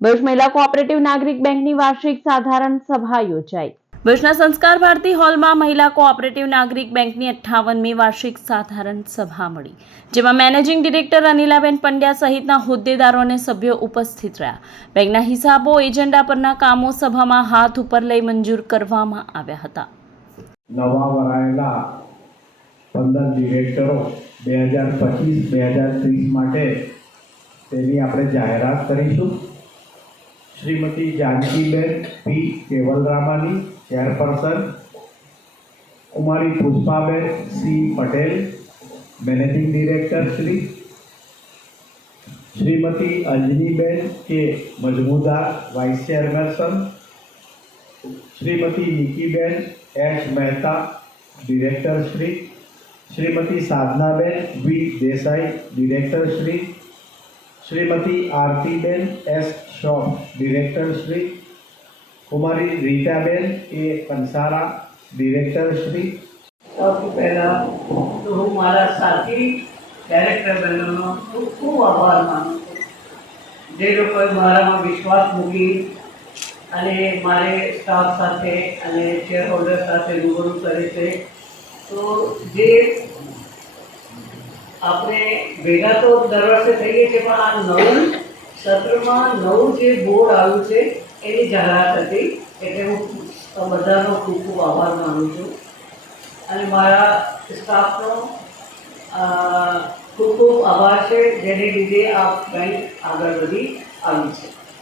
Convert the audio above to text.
ભુજ મહિલા કોઓપરેટિવ નાગરિક બેંકની વાર્ષિક સાધારણ સભા યોજાઈ. ભુજના સંસ્કાર ભારતી હોલમાં મહિલા કોઓપરેટિવ નાગરિક બેંકની અઠ્ઠાવનમી વાર્ષિક સાધારણ સભા મળી, જેમાં મેનેજિંગ ડિરેક્ટર અનિલાબેન પંડ્યા સહિતના હોદ્દેદારો અને સભ્યો ઉપસ્થિત રહ્યા. બેંકના હિસાબો, એજન્ડા પરના કામો સભામાં હાથ ઉપર લઈ મંજૂર કરવામાં આવ્યા હતા. નવા વરાયેલા પંદર ડિરેક્ટરો બે હજાર પચીસ, બે હજાર ત્રીસ માટે તેની આપણે જાહેરાત કરીશું. Shrimati Jankiben P Kevalramani chairperson Kumari Pushpaben C Patel managing director Shri Shrimati Anjaniben K Majmudar vice chairperson Shrimati Nikiben H Mehta director Shri Shrimati Sadhnaben V Desai director Shri Shrimati Aartiben S shop director Shri Kumari Ritaben A Kansara director Shri સૌથી પહેલાં તો હું મારા સાથી director બહેનોનો ખૂબ ખૂબ આભાર માનું છું. જે લોકોએ મારામાં વિશ્વાસ મૂકી અને મારે સ્ટાફ સાથે અને શેર હોલ્ડર સાથે રૂબરૂ કરે છે, તો જે આપણે ભેગા તો દર વર્ષે થઈએ છીએ, પણ આ નવું સત્રમાં નવું જે બોર્ડ આવ્યું છે, એની જાહેરાત હતી. એટલે હું બધાનો ખૂબ ખૂબ આભાર માનું છું. અને મારા સ્ટાફનો ખૂબ ખૂબ આભાર છે, જેને લીધે આ બેંક આગળ વધી આવી છે.